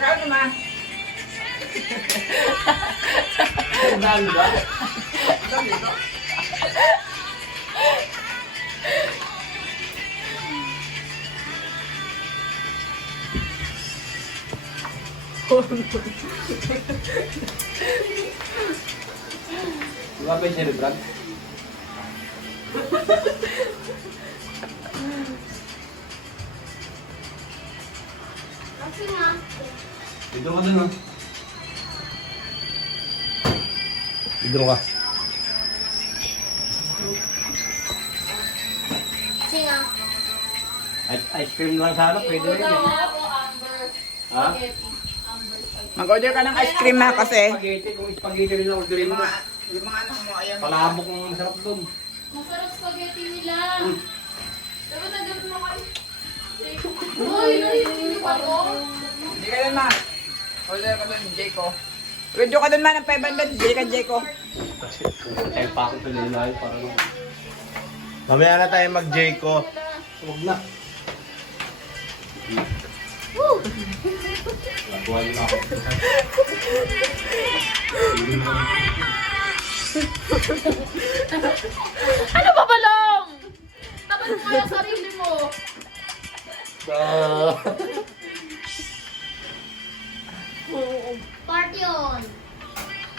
Proud naman. Dami ba? Dami ba? Di ba pa yung cerebral? Kasi nga. Dito ka dun, oh. Dito ka. Kasi nga. Ice cream lang sana, pwede rin eh. Ha? Mag-order ka ng ice cream na kasi. Spaghetti, kung spaghetti rin ang orderin mo. Yung mga anak mo, ayan. Palabok ng masarap dun. Masarap spaghetti nila. Dapat na ganun mo kayo. Uy, narinig pa ko. Hindi ka dun, ma. Order ka dun, Jayco. Order ka dun, ma, ng 500. Hindi ka, Jayco. Kasi kaya pa ako tuloy para lang. Mamaya na tayo mag-Jayco. Huwag na. Woo! Nagawa nila ako. Ano ba balong? Tapat mo kaya sarili mo. Party on.